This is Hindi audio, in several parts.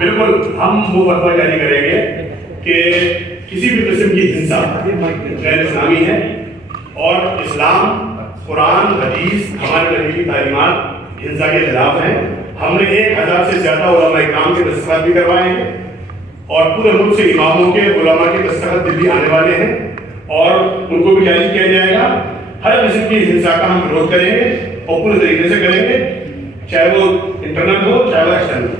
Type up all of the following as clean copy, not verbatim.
बिल्कुल हम वो फतवा जारी करेंगे कि किसी भी किस्म की हिंसा गैर इस्लामी है और इस्लाम, कुरान, हदीस, हमारे नबी की तालीमात हिंसा के खिलाफ हैं। हमने 1000 से ज़्यादा उलमा इकराम के दस्तखत भी करवाए हैं और पूरे मुल्क से इमामों के उलमा के दस्तखत दिल्ली आने वाले हैं और उनको भी जारी किया जाएगा। हर किस्म की हिंसा का हम विरोध करेंगे और पूरे तरीके से करेंगे, चाहे वो इंटरनल हो चाहे वो एक्सटर्नल।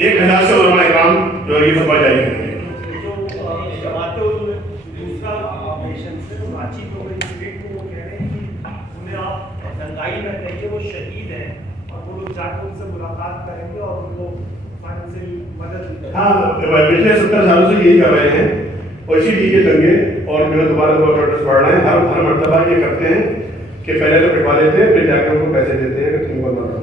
1000 से उलमा इकराम जो है ये फतवा जारी करेंगे। वो शहीद हैं और वो लोग जाकर उनसे मुलाकात करेंगे और उनको फाइनेंशियल मदद। हाँ, पिछले 70 सालों से यही कर रहे हैं और इसीलिए ये दंगे और जो दोबारा प्रोटेस्ट बढ़ रहे हैं। हर मरतबा ये करते हैं कि पहले तो पिटवा देते हैं, फिर जाकर उनको पैसे देते हैं कि तुम को मारो।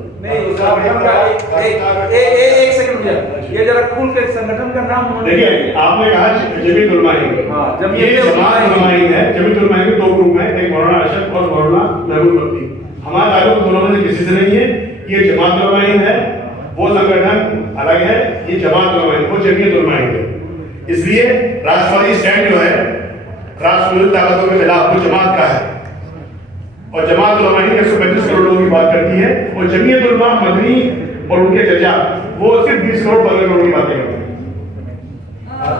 एक सेकंड, ये जरा खुल के संगठन का नाम देखिए, आपने कहा जमीयत उलमा हिंद। हाँ, ये जमात उलमा हिंद है। जमीयत उलमा हिंद के 2 ग्रुप हैं, एक मौलाना अशरफ और मौलाना महबूब मक्ती। हमारा ताल्लुक दोनों में से किसी से नहीं है। ये जमात उलमा हिंद है, वो संगठन अलग है। ये जमात उलमा हिंद, वो जमीयत उलमा हिंद है। इसलिए राष्ट्रवादी स्टैंड जो है राष्ट्रविरोधी ताकतों के खिलाफ वो जमात का है और जमात उलमा हिंद 135 करोड़ लोगों की बात करती है और जमीयत उलमा मदनी और उनके चचा वो सिर्फ 20 करोड़ 15 करोड़ की बातें करते हैं। आप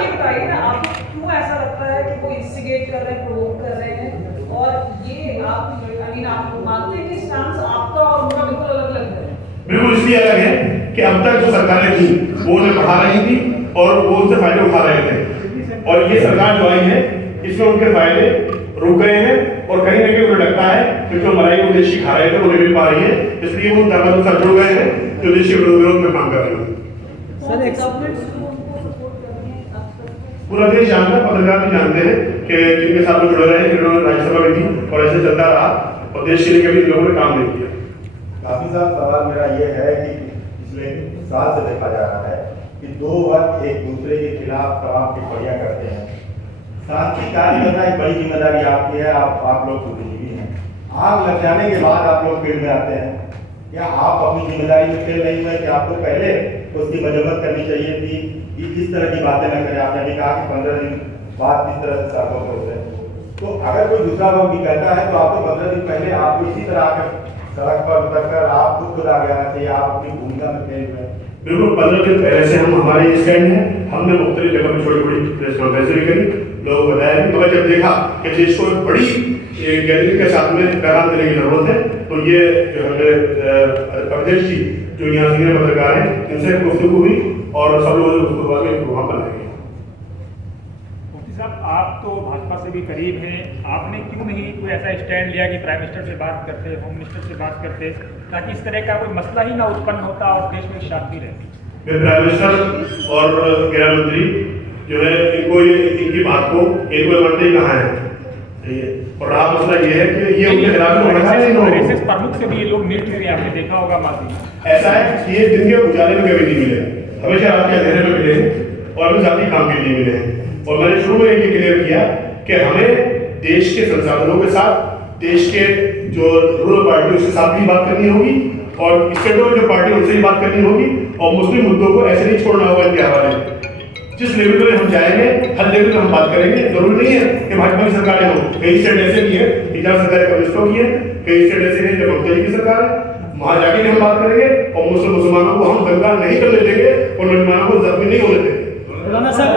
ये बताइए ना, आपको क्यों ऐसा लगता है कि वो इंस्टिगेट कर रहे हैं, प्रोवोक कर रहे हैं और ये आप मानते हैं कि स्टांस आपका और उनका बिल्कुल अलग अलग है? बिल्कुल इसलिए अलग है कि अब तक जो सरकारें थी वो उन्हें बढ़ा रही थी और वो उनसे फायदे उठा रहे थे और ये सरकार जो आई है इसमें उनके फायदे रुक गए हैं और कहीं ना कहीं उन्हें लगता है कि जो मलाई को देशी खा रहे थे वो नहीं मिल पा रही है, इसलिए वो दरबार से जुड़ गए हैं जो देशी विरोध में काम कर रहे हैं। पूरा देश जानता है, पत्रकार भी जानते हैं कि जिनके साथ वो जुड़े रहे हैं, जिन्होंने राज्यसभा में थी और ऐसे चलता रहा और देश के लिए कभी लोगों ने काम नहीं किया। काफी सारा सवाल मेरा ये है कि पिछले साल से देखा जा रहा है कि 2 वर्ग एक दूसरे के खिलाफ तमाम टिप्पणियां करते हैं। शांति कार्य करना एक बड़ी जिम्मेदारी आपकी है, आप लोग बुद्धिजीवी हैं। आग लग जाने के बाद आप लोग फील्ड में आते हैं। क्या आप अपनी जिम्मेदारी में फेल नहीं हुए कि आपको पहले उसकी मजम्मत करनी चाहिए थी कि इस तरह की बातें न करें? आपने भी कहा कि 15 दिन बाद किस तरह से सड़कों पर होते हैं, तो अगर कोई दूसरा वर्ग भी कहता है तो आपको 15 दिन पहले आपको इसी तरह आकर सड़क पर उतरकर आप खुद आगे आना चाहिए। आप अपनी भूमिका में फेल हुए। बिल्कुल 15 दिन पहले से हम हमारे स्टैंड है। हमने मुख्तलिफ जगह पर छोटी बड़ी प्रेस कॉन्फ्रेंस भी करी, लोगों को बताया कि मगर जब देखा कि देश को एक बड़ी गैलरी के साथ में पैगाम देने की जरूरत है तो ये जो हमारे अध्यक्ष जी जो यहाँ सीनियर पत्रकार हैं इनसे गुफ्तगू हुई और सब लोगों ने उसको बाद में प्रोग्राम बनाया गया। मुफ्ती साहब, आप तो भाजपा से भी करीब हैं, आपने क्यों नहीं कोई ऐसा स्टैंड लिया कि प्राइम मिनिस्टर से बात करते, होम मिनिस्टर से बात करते, ताकि इस तरह का कोई मसला ही ना उत्पन्न होता और देश में शांति रहती? प्राइम मिनिस्टर और गृह मंत्री जो है इनको ये इनकी बात को एक बार मानते ही कहा है और रहा मसला ये है कि ये उनके खिलाफ प्रमुख से भी ये लोग मिल रहे हैं, आपने देखा होगा माजी। ऐसा है कि ये दिन के उजाले में कभी नहीं मिले, हमेशा रात के अंधेरे में मिले हैं और हमें जाती काम के लिए मिले हैं। और मैंने शुरू में ये क्लियर किया कि हमें देश के संसाधनों के साथ, देश के जो रूरल पार्टी उसके साथ भी बात करनी होगी और स्टेटों में जो पार्टी उनसे भी बात करनी होगी और मुस्लिम मुद्दों को ऐसे नहीं छोड़ना होगा इनके हवाले। जिस लेवल पे हम जाएंगे हर लेवल पे हम बात करेंगे। जरूरी नहीं है कि भाजपा की सरकारें हो, कई स्टेट ऐसे भी है कि जहाँ सरकारें कम्युनिस्टों की है, कई स्टेट ऐसे हैं जब ममता जी की सरकार है, वहां जाके भी हम बात करेंगे और मुसलमानों को हम दंगा नहीं करने देंगे और मुसलमानों को जख्मी नहीं होने देंगे। मौलाना साहब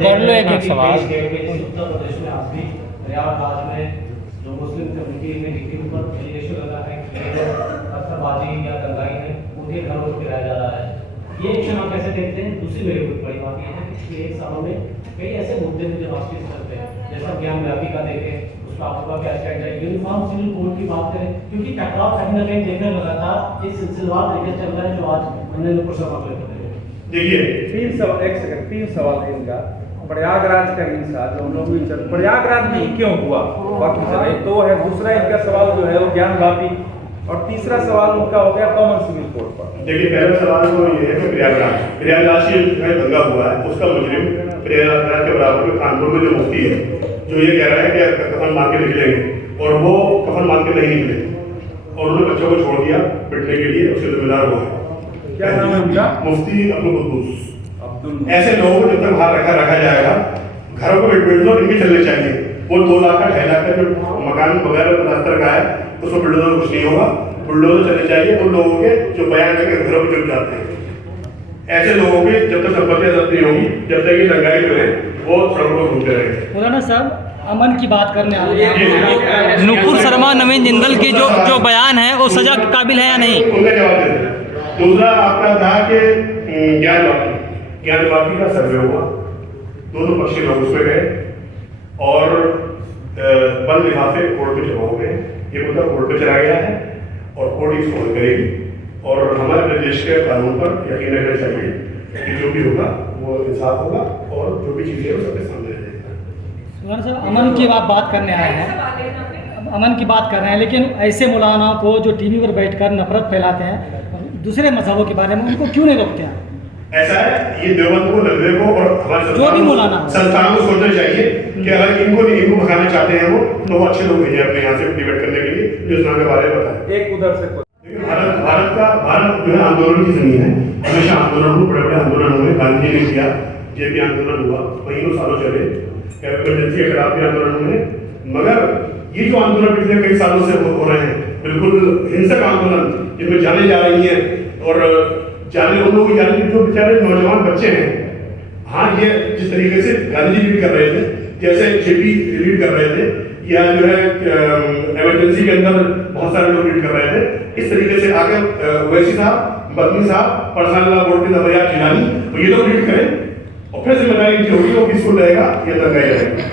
कर लो एक सवाल। उत्तर प्रदेश में आज भी प्रयागराज में जो मुस्लिम कम्युनिटी में हिंदू पर एलिगेशन लगा है कि पत्थरबाजी या दंगाई है, उनके घरों पर गिराया जा रहा है, ये एक्शन आप कैसे देखते हैं? दूसरी मेरी बड़ी बात यह है कि पिछले 1 सालों में कई ऐसे मुद्दे हैं जो राष्ट्रीय स्तर पे, जैसा ज्ञान व्यापी का देखें, उसका आपका क्या स्टैंड है, यूनिफॉर्म सिविल कोड की बात करें, क्योंकि टकराव कहीं ना कहीं देखने लगातार एक सिलसिलेवार तरीके चल रहा है जो आज हमने ऊपर सवाल करते हैं। देखिए 3 सवाल है इनका। प्रयागराज का हिंसा जो हम लोग प्रयागराज में क्यों हुआ बाकी सब एक तो है, दूसरा इनका सवाल जो है वो ज्ञान व्यापी और तीसरा सवाल उनका हो गया कॉमन सिविल कोड पर। देखिए पहला सवाल तो ये है कि प्रयागराज से जो दंगा हुआ है उसका मुजरिम प्रयागराज के बराबर में कानपुर में जो मुफ्ती है जो ये कह रहा है कि कफन मान के निकलेंगे और वो कफन मान के नहीं निकले और उन्होंने बच्चों को छोड़ दिया पिटने के लिए, उसके जिम्मेदार वो है। क्या नाम है उनका? मुफ्ती अब्दुल कुद्दूस। अब्दुल। ऐसे लोगों को जब तक बाहर रखा जाएगा, घरों को बिल्डर इनके चलने चाहिए। वो 2 लाख का 2.5 लाख का जो मकान वगैरह प्लास्टर का है उसमें बिल्डर कुछ नहीं होगा, बुलडोजर चलने चाहिए उन लोगों के जो बयान करके घरों में चुप जाते हैं। ऐसे लोगों के जब तक संपत्तियां जब्त नहीं होंगी, जब तक ये दंगाई जो है वो सड़कों पर घूमते रहेंगे। मौलाना साहब अमन की बात करने आ रहे हैं, नुपुर शर्मा नवीन जिंदल की जो बयान है वो सजा के काबिल है या नहीं? उनका जवाब देते हैं। दूसरा आपका था कि ज्ञान वापी का सर्वे हुआ, दोनों पक्षी लोग उस पर गए और वन लिहाजे कोर्ट में जमा हो गए। ये मुद्दा कोर्ट में चला गया है और कोर्ट इसको हल करेगी और हमारे देश के कानून पर यकीन रखना चाहिए कि जो भी होगा वो इंसाफ होगा और जो भी चीज़ें हैं वो सबके सामने रहेगी। मौलाना साहब अमन की आप बात करने आए हैं, अमन की बात कर रहे हैं, लेकिन ऐसे मौलानाओं को जो टीवी पर बैठकर नफरत फैलाते हैं दूसरे मजहबों के बारे में, उनको क्यों नहीं रोकते हैं? ऐसा है, ये देवबंद को, नजरे को और हमारे जो भी मौलाना संस्थानों को सोचना चाहिए कि अगर इनको भगाना चाहते हैं वो, तो वो अच्छे लोग भेजे अपने यहाँ से डिबेट करने के लिए जो इस्लाम के बारे में बताए। एक उधर से भारत जो है आंदोलन की जमीन है। हमेशा आंदोलन को, बड़े बड़े आंदोलन हुए, गांधी जी ने किया, जेपी आंदोलन हुआ, महीनों सालों चले, इमरजेंसी के खिलाफ भी आंदोलन हुए। मगर ये जो आंदोलन पिछले कई सालों से हो रहे हैं, बिल्कुल हिंसक आंदोलन जिनमें जाने जा रही है और जाने उन लोगों की जाने जो बेचारे नौजवान बच्चे हैं। हाँ, ये जिस तरीके से गांधी जी भी कर रहे थे, जैसे जेपी लीड कर रहे थे, या जो है इमरजेंसी के अंदर बहुत सारे लोग लीड कर रहे थे, इस तरीके से आकर वैसी साहब, बदनी साहब, पर्सनल लॉ बोर्ड के दफायात जिलानी, तो ये लोग लीड करें और फिर जिम्मेदारी इनकी होगी, वो किसको रहेगा, ये दंगाई रहेगा।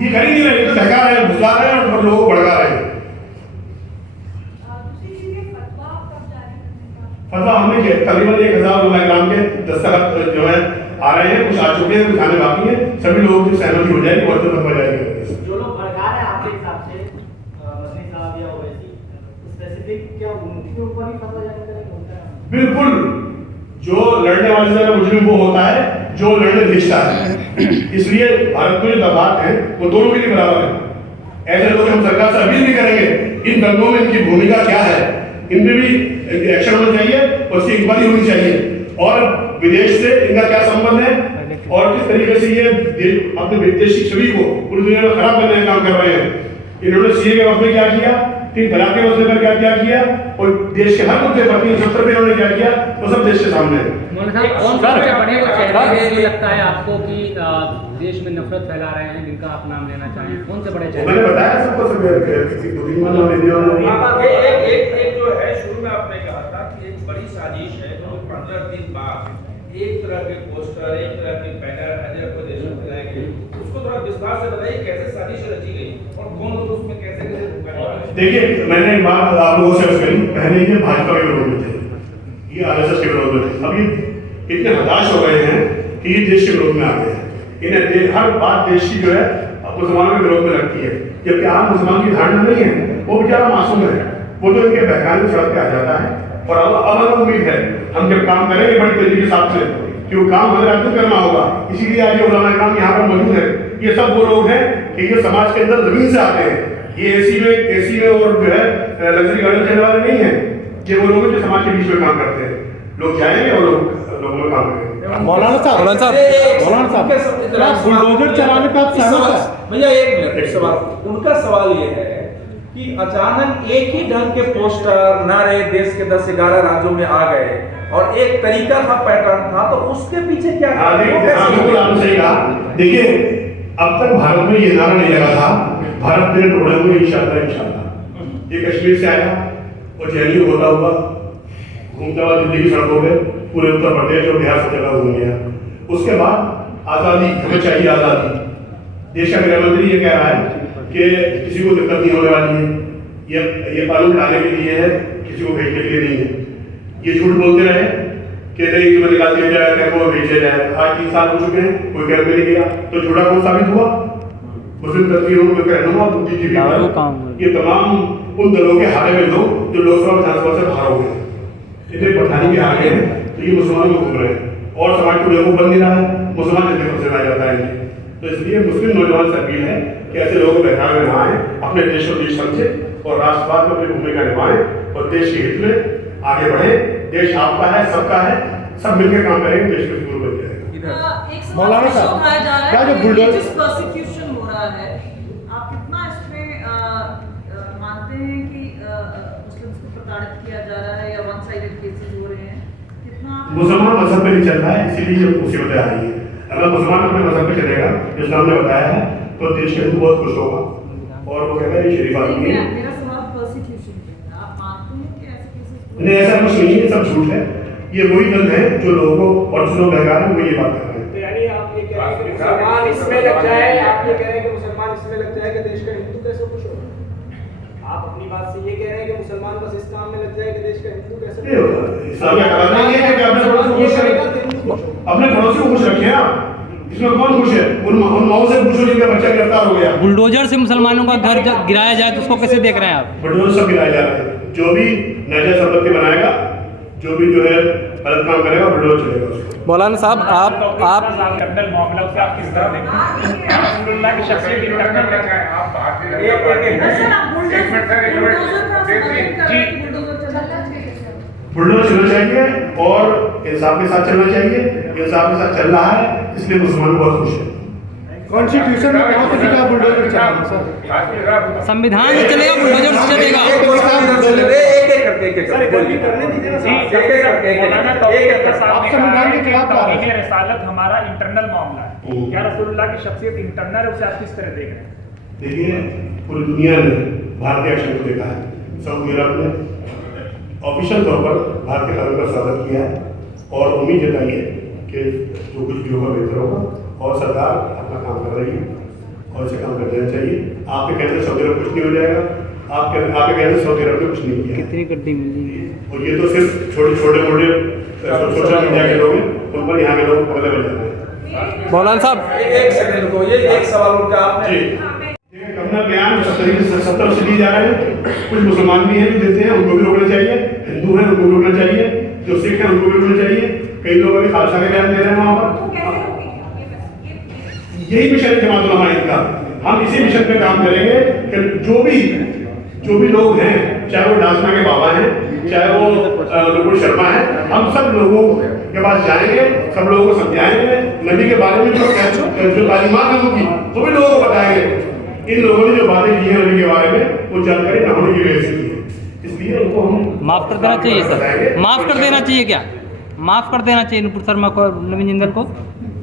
ये कर ही नहीं रहे, ये तो धक्का रहे हैं, घुसा रहे हैं और लोगों को भड़का रहे हैं। फतवा हमने किया, तकरीबन 1000 उलमा इकराम के दस्तखत जो है आ रहे हैं, कुछ आ चुके हैं, कुछ आने बाकी है। सभी लोगों की सहमति हो जाएगी, बहुत फतवा जारी करेंगे। जो लोग भड़का रहे हैं आपके हिसाब से, मसीह साहब या ओवैसी स्पेसिफिक, क्या उनके ऊपर ही फतवा जारी करेंगे? बिल्कुल, जो लड़ने वाले से मुजरिम वो होता है जो लड़ने भेजता है। इसलिए भारत में जो दबाव है वो दोनों के लिए बराबर है। ऐसे लोग हम सरकार से अपील भी करेंगे, इन दंगों में इनकी भूमिका क्या है, इनमें भी एक्शन होना चाहिए और उसकी इंक्वायरी होनी चाहिए और विदेश से इनका क्या संबंध है और किस तरीके से ये अपने विदेशी छवि को पूरी दुनिया में खराब करने का काम कर रहे हैं। इन्होंने सीए के वक्त में क्या किया, 3 तलाक के मसले पर क्या किया और देश के हर मुद्दे पर 370 पे इन्होंने क्या किया, वो सब देश के सामने है। ये लगता है आपको कि देश में नफरत फैला रहे हैं जिनका आप नाम लेना चाहें, कौन से बड़े चेहरे? मैंने बताया सबको, सब किसी को भी मतलब एक जो है शुरू में आपने कहा था कि एक बड़ी साजिश है जो 15 दिन बाद एक तरह के पोस्टर, एक तरह के बैनर अजय को देश में फैलाएंगे, उसको थोड़ा विस्तार से बताइए कैसे साजिश रची गई और कौन लोग उसमें कैसे कैसे? देखिए, मैंने एक बात आप लोगों से अर्ज करी, पहले ये भाजपा के विरोध में थे, ये आरएसएस के विरोध में थे, अभी इतने हताश हो गए हैं कि ये देश के विरोध में आ गए हैं। इन्हें हर बात देश की जो है मुसलमानों के विरोध में लगती है, जबकि आम मुसलमान की धारणा नहीं है, वो बेचारा मासूम है, वो तो इनके बहकाने सड़क पे आ जाता है। और अब हमें उम्मीद है हम जब काम करेंगे बड़ी तरीके के साथ में, क्यों काम हमें रात करना होगा, इसीलिए आज ये उलमा इकराम यहाँ पर मौजूद है। ये सब वो लोग हैं कि ये समाज के अंदर जमीन से आते हैं, ये एसी में और जो है लग्जरी गाड़ी चलने वाले नहीं है, ये वो लोग जो समाज के बीच में काम करते हैं। लोग जाएंगे और लोगों में काम करेंगे। मौलाना साहब बुलडोजर चलाने पे आप सहमत हैं? भैया एक सवाल, उनका सवाल ये है कि अचानक एक ही ढंग के पोस्टर नारे देश के 10-11 राज्यों में आ गए और एक तरीका था, पैटर्न था, तो उसके पीछे क्या? बिल्कुल आपने सही कहा। देखिए, अब तक भारत में ये नारा नहीं लगा था, भारत तेरे टुकड़े हुए इंशाअल्लाह। ये कश्मीर से आया और जेएनयू होता हुआ घूमता हुआ दिल्ली की सड़कों पे पूरे उत्तर प्रदेश और बिहार से जगह घूम गया। उसके बाद आज़ादी, हमें चाहिए आज़ादी। देश का गृह मंत्री ये कह रहा है कि किसी को दिक्कत नहीं होने वाली है, ये कानून लाने के लिए है, किसी को भेजने के लिए नहीं है। ये झूठ बोलते रहे कि नहीं कि निकाल दिया जाए, कैंप में भेजा जाए। आज 3 साल हो चुके हैं, कोई कैंप में नहीं गया, तो झूठा कौन साबित हुआ? मुस्लिम तस्वीरों में रहनुमा ये तमाम उन दलों के हारे में लोग जो लोकसभा विधानसभा से बाहर हो गए, इतने पठानी के हारे हैं, तो ये मुसलमानों को घूम रहे हैं और समाज को बेवकूफ बन नहीं रहा है। मुसलमान जल्दी फंसे जाता है, तो इसलिए मुस्लिम नौजवान से अपील है कि ऐसे लोगों को बहकावे में ना आए, अपने देश को देश समझे और राष्ट्रवाद में अपनी भूमिका निभाएं और देश के हित में आगे बढ़े। देश आपका है, सबका है, सब मिलकर काम करेंगे, देश को पूर्व बन जाएगा। एक सवाल मौलाना साहब, उठाया जा रहा क्या है जो कि बुलडोजर- religious persecution हो रहा है, आप कितना इसमें मानते हैं कि मुस्लिम्स को प्रताड़ित किया जा रहा है या वन साइडेड केसेस हो रहे हैं, कितना मुसलमान मजहब पे नहीं चल रहा है, इसीलिए ये मुसीबतें आ रही है। अगर मुसलमान अपने मजहब पे चलेगा, इस्लाम ने बताया है, तो देश के हिंदू बहुत खुश होगा और वो कहता है ये शरीफ आदमी है। मेरा सवाल persecution पे है, आप मानते हैं कि ऐसे केसेस नहीं, ऐसा कुछ नहीं है, सब झूठ है। ये वही दल है जो लोगों को और जो लोग बहका रहे हैं वो ये बात कर रहे हैं। तो यानी आप ये कह रहे हैं कि मुसलमान इसमें लग जाए, आप ये कह रहे हैं कि मुसलमान इसमें लग जाए कि देश का हिंदू कैसे खुश होगा? आप अपनी बात से ये कह रहे हैं कि मुसलमान बस इस काम में लग जाए कि देश का हिंदू कैसे खुश होगा? इस्लाम का कहना ये है कि अपने पड़ोसी को खुश रखें आप। इसमें कौन खुश है? उन माओ से पूछो जिनका बच्चा गिरफ्तार हो गया। बुलडोजर से मुसलमानों का घर गिराया जाए तो उसको कैसे देख रहे हैं आप? बुलडोजर सब गिराए जा रहे हैं। जो भी नाजायज संपत्ति बनाएगा, जो भी जो है गलत काम करेगा, बुलडोजर चलेगा उसको। मौलाना साहब आप इंटरनल मामला से आप किस तरह देखते हैं? रसूलुल्लाह की शख्सियत इंटरनल सर, आप बुलडोजर का समर्थन कर रहे हैं कि बुलडोजर चलना चाहिए सर? बुलडोजर चलना चाहिए और इंसाफ के साथ चलना चाहिए। इंसाफ के साथ चल रहा है, इसलिए मुसलमान बहुत खुश है। कॉन्स्टिट्यूशन में कहाँ पे लिखा बुलडोजर चलाना सर? संविधान से चलेगा, बुलडोजर से चलेगा? आप संविधान के खिलाफ आ रहे हैं। रिसालत हमारा इंटरनल मामला है, क्या रसूलुल्लाह की शख्सियत इंटरनल है, उसे आप किस तरह देख रहे हैं? देखिए, पूरी दुनिया ने भारतीय एक्शन को देखा है। सऊदी अरब ने ऑफिशियल तौर पर भारत के कदम का स्वागत किया है और उम्मीद जताई है कि जो कुछ भी होगा बेहतर होगा और सरकार अपना काम कर रही है और इसे काम कर देना चाहिए। आपके कहने से सऊदी अरब कुछ नहीं हो जाएगा, आपके कहने से सऊदी अरब ने कुछ नहीं किया। कितनी गड्डी मिली? और ये तो सिर्फ छोटे मोटे सोशल मीडिया के लोग हैं, उन पर यहाँ के लोग पगले बन जाते हैं। मौलाना साहब एक सेकंड रुको, ये एक सवाल उनका आपने जी, अपना बयान 70 से दिए जा रहे हैं। कुछ मुसलमान भी हैं जो देते हैं, उनको भी रोकना चाहिए। हिंदू हैं, उनको भी रोकना चाहिए। जो सिख हैं, उनको भी रोकना चाहिए। कई लोग अभी खालसा के बयान दे रहे हैं वहाँ पर। यही मिशन है जमात उलमा हिंद का। हम इसी मिशन पे काम करेंगे कि जो भी लोग हैं, चाहे वो डांसना के बाबा हैं, चाहे वो नुपुर शर्मा है, हम सब लोगों के पास जाएंगे, सब लोगों को समझाएंगे, नबी के बारे में जो तालीमात है उनकी वो भी लोगों को बताएंगे। इन लोगों ने जो बातें की हैं नबी के बारे में, वो जानकारी न होने की वजह से की है, इसलिए उनको हम माफ कर देना चाहिए सर, माफ कर देना चाहिए। क्या माफ कर देना चाहिए नुपुर शर्मा को, नवीन जिंदल को?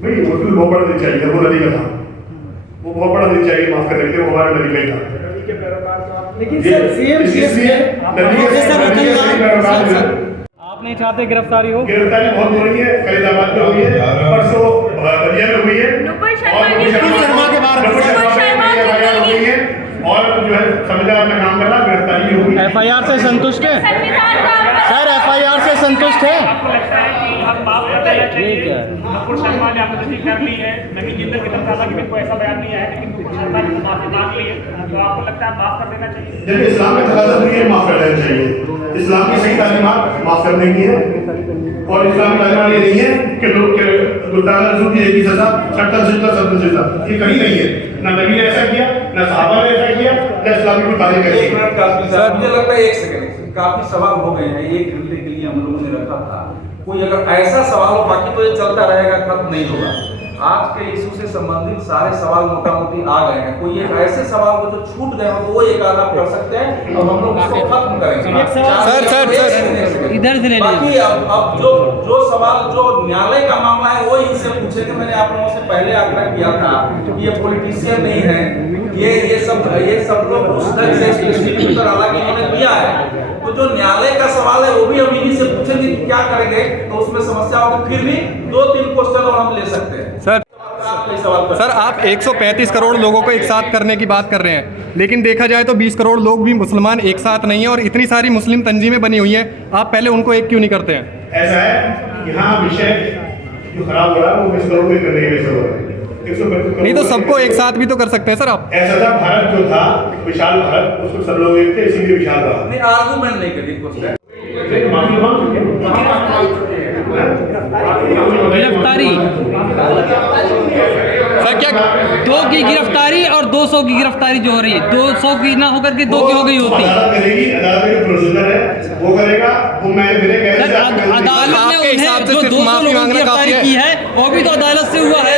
भाई वो तो बहुत बड़ा दिन चाहिए, वो नदी का था, वो बहुत बड़ा दिन चाहिए माफ करने के लिए, वो हमारा नदी का ही था। लेकिन सर सीएम आप नहीं चाहते गिरफ्तारी हो? गिरफ्तारी बहुत हो रही है, फरीदाबाद में हुई है, परसों बलिया में हुई है, नुपुर शर्मा के बारे में हुई है और जो है संविधान अपना काम कर रहा है, गिरफ्तारी भी हुई है। एफआईआर से संतुष्ट है सर? एफआईआर से संतुष्ट है? आपको लगता है कि हम माफ कर देना चाहिए? नुपुर शर्मा ने आपत्ति कर ली है, नवीन जिंदल की तरफ से कोई ऐसा बयान नहीं आया, लेकिन नुपुर शर्मा ने माफी मांग ली है, तो आपको लगता है माफ कर देना चाहिए? देखिए, इस्लाम में तकाज़ा नहीं है, माफ कर देना चाहिए। इस्लाम की सही तालीमात माफ करने की है और इस्लाम की तालीमात ये नहीं है कि लोग के गुस्ताखी रसूल की एक ही सजा, सट्टा सजा, ये कहीं नहीं है। ना नबी ने ऐसा किया, ना सहाबा ने ऐसा किया, ना इस्लाम की कोई तारीख ऐसी एक है। मिनट काफी सर, मुझे लगता है एक सेकंड, काफी सवाल हो गए हैं। एक घंटे के लिए हम लोगों ने रखा था, कोई अगर ऐसा सवाल हो, बाकी तो ये चलता रहेगा, खत्म नहीं होगा। आज के इशू से संबंधित सारे सवाल मोटा मोटी आ गए हैं। कोई एक ऐसे सवाल को जो छूट गए हो तो वो एक आधा कर सकते हैं और हम लोग इसको खत्म करेंगे। सर इधर से ले लीजिए। बाकी अब जो सवाल जो न्यायालय का मामला है वो इनसे पूछेंगे। मैंने आप लोगों से पहले आग्रह किया था कि ये पॉलिटिशियन नहीं है, ये सब लोग उस ढंग से स्पेसिफिक उत्तर हालांकि इन्होंने दिया है, तो जो न्यायालय का सवाल है वो भी हम इन्हीं से पूछेंगे कि क्या करेंगे, तो उसमें समस्या होगी। फिर भी 2-3 क्वेश्चन और हम ले सकते हैं। सर आप 135 करोड़ लोगों को एक साथ करने की बात कर रहे हैं, लेकिन देखा जाए तो 20 करोड़ लोग भी मुसलमान एक साथ नहीं है और इतनी सारी मुस्लिम तंजीमें बनी हुई हैं, आप पहले उनको एक क्यों नहीं करते हैं? ऐसा है, यहाँ विषय जो खराब हो रहा है वो 20 करोड़ में करने की वजह से हो रहा है। 135 करोड़ नहीं तो सबको एक साथ भी तो कर सकते हैं सर आप। ऐसा था, भारत जो था विशाल भारत, उसको सब लोग एक थे, इसीलिए विशाल रहा। नहीं, आर्गूमेंट नहीं करिए क्वेश्चन। माफी मांग चुके हैं। गिरफ्तारी सर क्या क्या 2 की गिरफ्तारी और 200 की गिरफ्तारी जो हो रही है, 200 की ना होकर के 2 की हो गई होती। अदालत करेगी, अदालत में जो प्रोसीजर है वो करेगा, वो मैंने मेरे कहने से आपके अदालत ने आपके हिसाब उन्हें से जो सिर्फ 200 माफी लोगों की मांगना काफी गिरफ्तारी है? की है वो भी तो अदालत से हुआ है।